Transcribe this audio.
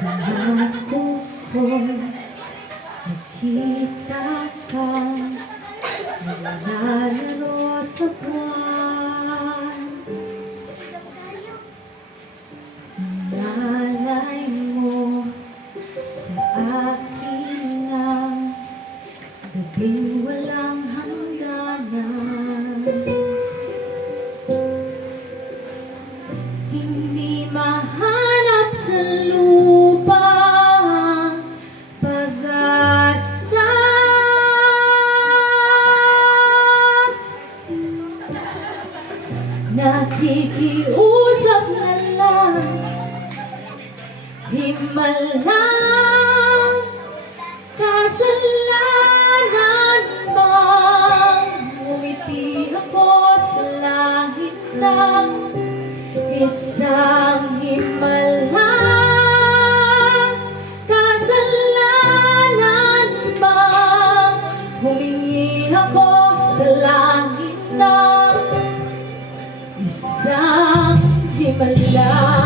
Pangako ko'y nakita ka naglalaro sa buwan. Malay mo sa akin ang gabing walang hangganan. Hindi mahanap sa lupa ang pag-asa. Nakikiusap na lang, himalang kasalanan bang umiti ako sa langit ng isang himalang kasalanan bang humingi ako sa langit ng isang himalang